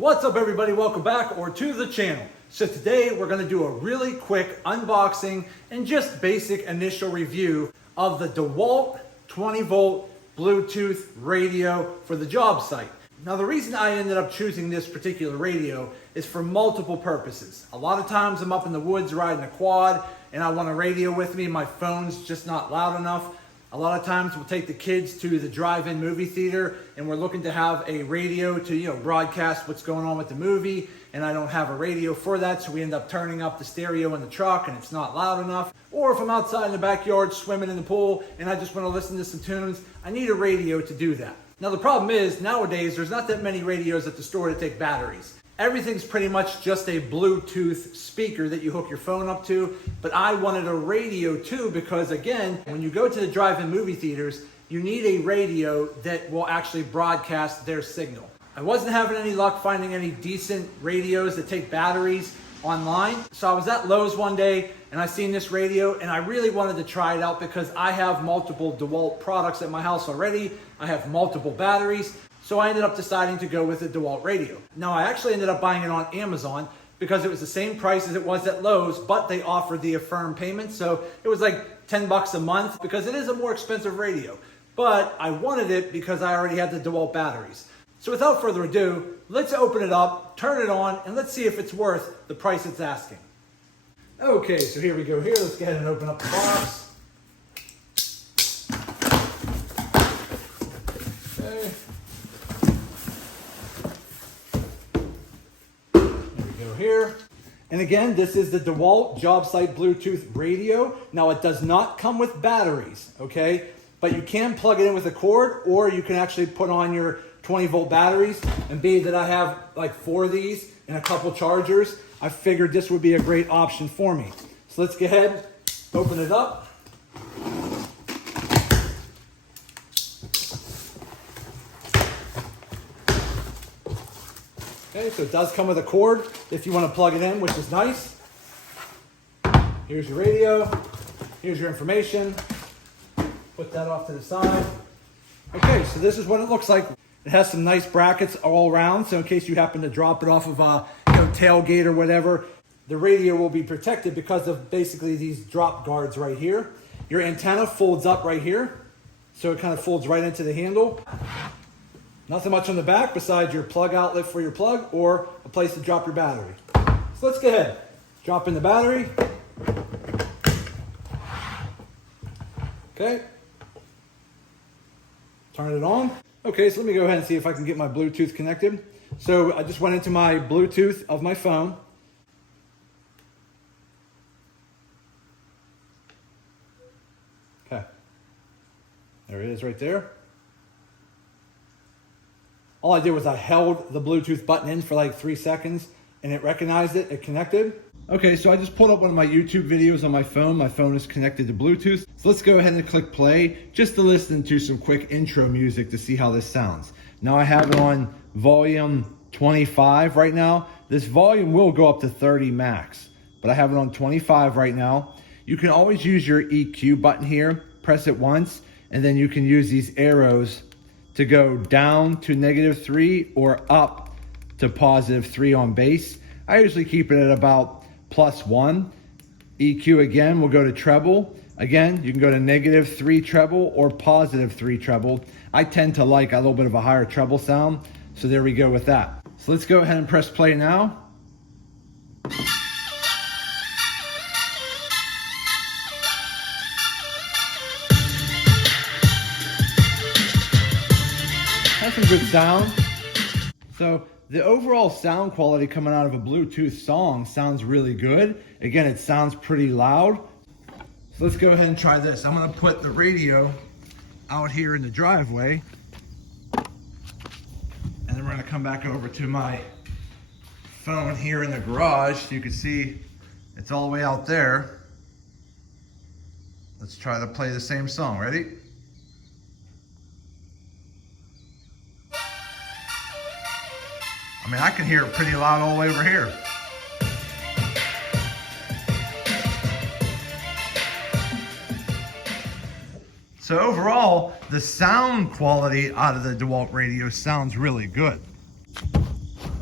What's up everybody, welcome back or to the channel. So today we're going to do a really quick unboxing and just basic initial review of the Dewalt 20 volt Bluetooth radio for the job site. Now the reason I ended up choosing this particular radio is for multiple purposes. A lot of times I'm up in the woods riding a quad and I want a radio with me, my phone's just not loud enough. A lot of times we'll take the kids to the drive-in movie theater and we're looking to have a radio to, broadcast what's going on with the movie, and I don't have a radio for that, so we end up turning up the stereo in the truck and it's not loud enough. Or if I'm outside in the backyard swimming in the pool and I just want to listen to some tunes, I need a radio to do that. Now the problem is, nowadays there's not that many radios at the store to take batteries. Everything's pretty much just a Bluetooth speaker that you hook your phone up to, but I wanted a radio too because, again, when you go to the drive-in movie theaters, you need a radio that will actually broadcast their signal. I wasn't having any luck finding any decent radios that take batteries online, so I was at Lowe's one day and I seen this radio and I really wanted to try it out because I have multiple Dewalt products at my house already. I have multiple batteries. So I ended up deciding to go with the Dewalt radio. Now I actually ended up buying it on Amazon because it was the same price as it was at Lowe's, but they offered the Affirm payment. So it was like 10 bucks a month because it is a more expensive radio. But I wanted it because I already had the Dewalt batteries. So without further ado, let's open it up, turn it on, and let's see if it's worth the price it's asking. Okay, so here we go here. Let's go ahead and open up the box. Okay. Here. And again, this is the Dewalt Jobsite Bluetooth radio. Now it does not come with batteries, okay? But you can plug it in with a cord, or you can actually put on your 20 volt batteries. And being that I have like 4 of these and a couple chargers, I figured this would be a great option for me. So let's go ahead, open it up. Okay, so it does come with a cord if you want to plug it in, which is nice. Here's your radio. Here's your information. Put that off to the side. Okay, so this is what it looks like. It has some nice brackets all around, so in case you happen to drop it off of a tailgate or whatever, the radio will be protected because of basically these drop guards right here. Your antenna folds up right here, so it kind of folds right into the handle. Nothing much on the back besides your plug outlet for your plug or a place to drop your battery. So let's go ahead. Drop in the battery. Okay. Turn it on. Okay, so let me go ahead and see if I can get my Bluetooth connected. So I just went into my Bluetooth of my phone. Okay. There it is right there. All I did was I held the Bluetooth button in for like 3 seconds and it recognized it, it connected. Okay, so I just pulled up one of my YouTube videos on my phone. My phone is connected to Bluetooth. So let's go ahead and click play just to listen to some quick intro music to see how this sounds. Now I have it on volume 25 right now. This volume will go up to 30 max, but I have it on 25 right now. You can always use your EQ button here, press it once, and then you can use these arrows to go down to -3 or up to +3 on bass. I usually keep it at about +1. EQ again will go to treble. Again, you can go to -3 treble or +3 treble. I tend to like a little bit of a higher treble sound, so there we go with that. So let's go ahead and press play now. That's some good sound. So the overall sound quality coming out of a Bluetooth song sounds really good. Again, it sounds pretty loud. So let's go ahead and try this. I'm gonna put the radio out here in the driveway, and then we're gonna come back over to my phone here in the garage. So you can see it's all the way out there. Let's try to play the same song. Ready? I mean, I can hear it pretty loud all the way over here. So overall, the sound quality out of the Dewalt radio sounds really good.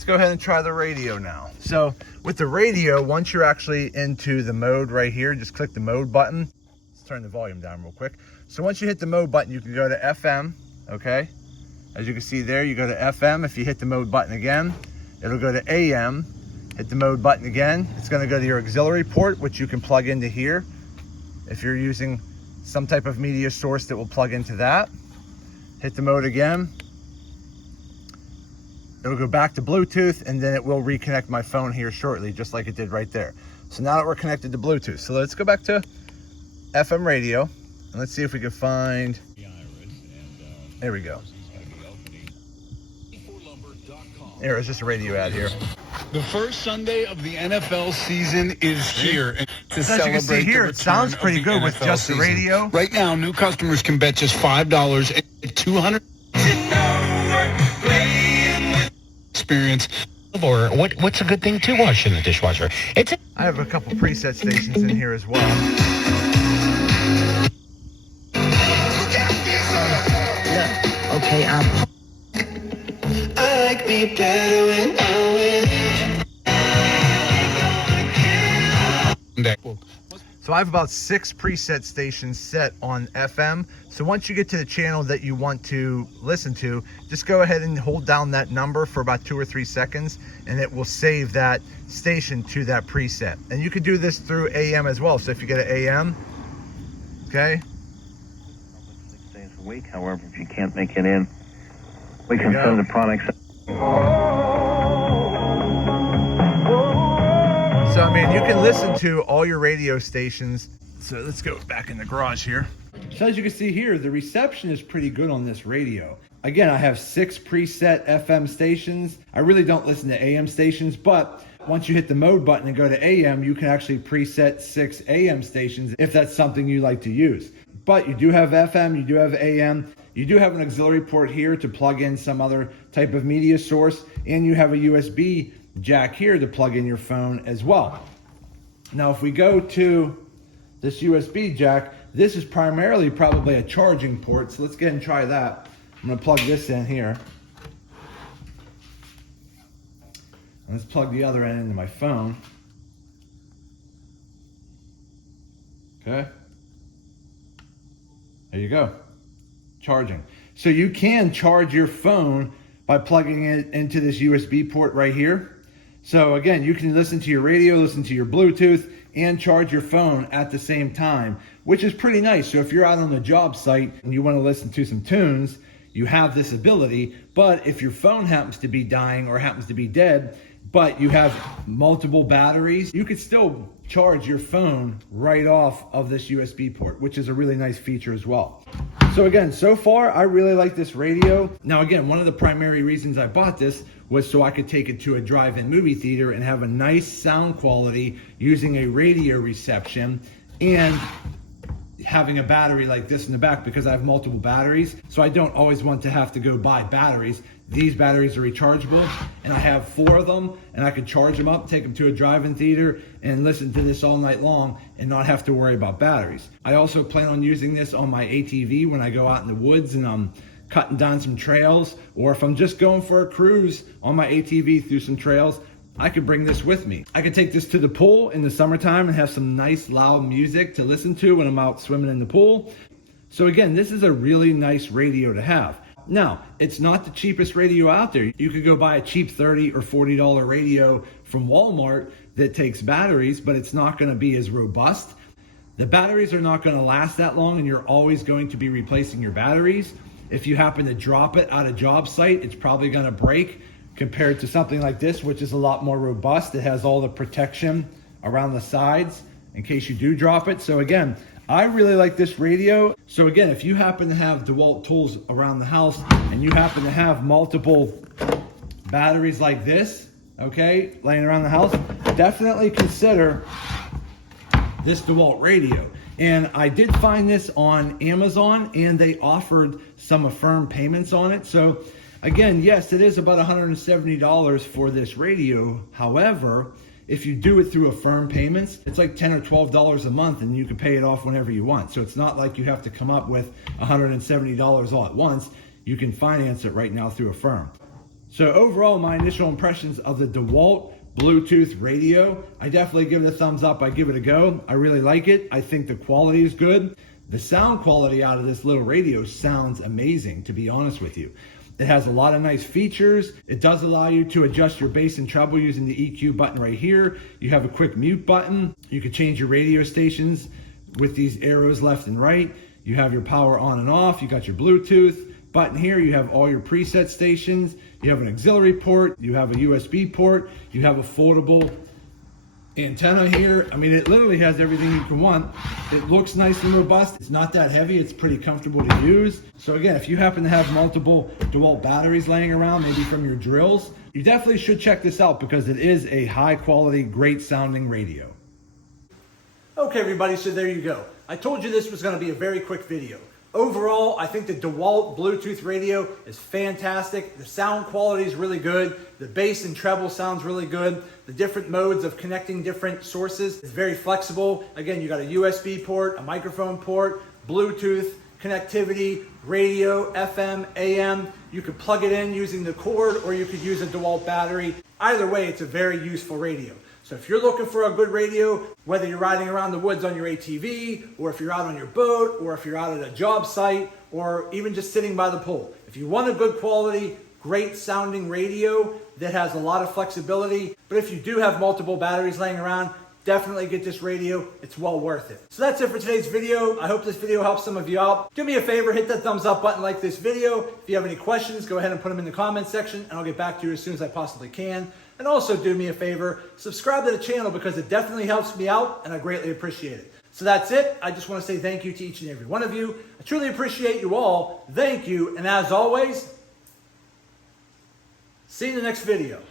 let's go ahead and try the radio now. So with the radio, once you're actually into the mode right here, just click the mode button. Let's turn the volume down real quick. So once you hit the mode button, you can go to FM, okay? As you can see there, you go to FM. If you hit the mode button again, it'll go to AM. Hit the mode button again. It's gonna go to your auxiliary port, which you can plug into here. If you're using some type of media source that will plug into that. Hit the mode again. It'll go back to Bluetooth, and then it will reconnect my phone here shortly, just like it did right there. So now that we're connected to Bluetooth, so let's go back to FM radio, and let's see if we can find, there we go. There is just a radio ad here. The first Sunday of the NFL season is here. And to so as you can see here, it sounds pretty good with just the radio. Right now, new customers can bet just $5 and 200 experience. Or what's a good thing to wash in the dishwasher? I have a couple preset stations in here as well. Okay, I like me better when I'm with you. So I have about 6 preset stations set on FM. So once you get to the channel that you want to listen to, just go ahead and hold down that number for about 2 or 3 seconds, and it will save that station to that preset. And you can do this through AM as well. So if you get an AM, okay. 6 days a week. However, if you can't make it in, we can send the products. So, I mean, you can listen to all your radio stations. So let's go back in the garage here. So as you can see here, the reception is pretty good on this radio. Again, I have 6 preset FM stations. I really don't listen to AM stations, but once you hit the mode button and go to AM, you can actually preset 6 AM stations if that's something you like to use. But you do have FM, you do have AM, you do have an auxiliary port here to plug in some other type of media source, and you have a USB jack here to plug in your phone as well. Now, if we go to this USB jack, this is primarily probably a charging port, so let's go ahead and try that. I'm going to plug this in here. And let's plug the other end into my phone. Okay. There you go. Charging. So you can charge your phone by plugging it into this USB port right here. So again, you can listen to your radio, listen to your Bluetooth, and charge your phone at the same time, which is pretty nice. So if you're out on the job site and you want to listen to some tunes, you have this ability. But if your phone happens to be dying or happens to be dead, but you have multiple batteries, you could still charge your phone right off of this USB port, which is a really nice feature as well. So again, so far, I really like this radio. Now again, one of the primary reasons I bought this was so I could take it to a drive-in movie theater and have a nice sound quality using a radio reception and having a battery like this in the back, because I have multiple batteries. So I don't always want to have to go buy batteries. These batteries are rechargeable, and I have 4 of them, and I could charge them up, take them to a drive-in theater, and listen to this all night long and not have to worry about batteries. I also plan on using this on my ATV when I go out in the woods and I'm cutting down some trails, or if I'm just going for a cruise on my ATV through some trails, I could bring this with me. I could take this to the pool in the summertime and have some nice loud music to listen to when I'm out swimming in the pool. So again, this is a really nice radio to have. Now, it's not the cheapest radio out there. You could go buy a cheap $30 or $40 radio from Walmart that takes batteries, but it's not going to be as robust. The batteries are not going to last that long, and you're always going to be replacing your batteries. If you happen to drop it at a job site, it's probably going to break, compared to something like this, which is a lot more robust. It has all the protection around the sides in case you do drop it. So again, I really like this radio. So again, if you happen to have Dewalt tools around the house and you happen to have multiple batteries like this, okay, laying around the house, definitely consider this Dewalt radio. And I did find this on Amazon, and they offered some affirmed payments on it. So again, yes, it is about $170 for this radio. However, if you do it through affirmed payments, it's like $10 or $12 a month, and you can pay it off whenever you want. So it's not like you have to come up with $170 all at once. You can finance it right now through Affirm. So overall, my initial impressions of the Dewalt Bluetooth radio, I definitely give it a thumbs up. I give it a go. I really like it. I think the quality is good. The sound quality out of this little radio sounds amazing, to be honest with you. It has a lot of nice features. It does allow you to adjust your bass and treble using the EQ button right here. You have a quick mute button. You can change your radio stations with these arrows left and right. You have your power on and off. You got your Bluetooth button here. You have all your preset stations. You have an auxiliary port. You have a USB port. You have a foldable antenna here. I mean, it literally has everything you can want. It looks nice and robust. It's not that heavy. It's pretty comfortable to use. So again, if you happen to have multiple Dewalt batteries laying around, maybe from your drills, you definitely should check this out because it is a high quality, great sounding radio. Okay, everybody, so there you go. I told you this was going to be a very quick video. Overall, I think the Dewalt Bluetooth radio is fantastic. The sound quality is really good. The bass and treble sounds really good. The different modes of connecting different sources is very flexible. Again, you got a USB port, a microphone port, Bluetooth connectivity, radio, FM, AM. You could plug it in using the cord or you could use a Dewalt battery. Either way, it's a very useful radio. So if you're looking for a good radio, whether you're riding around the woods on your ATV, or if you're out on your boat, or if you're out at a job site, or even just sitting by the pool, if you want a good quality, great sounding radio that has a lot of flexibility, but if you do have multiple batteries laying around, definitely get this radio. It's well worth it. So that's it for today's video. I hope this video helps some of you out. Do me a favor, hit that thumbs up button, like this video. If you have any questions, go ahead and put them in the comments section and I'll get back to you as soon as I possibly can. And also do me a favor, subscribe to the channel because it definitely helps me out and I greatly appreciate it. So that's it. I just want to say thank you to each and every one of you. I truly appreciate you all. Thank you. And as always, see you in the next video.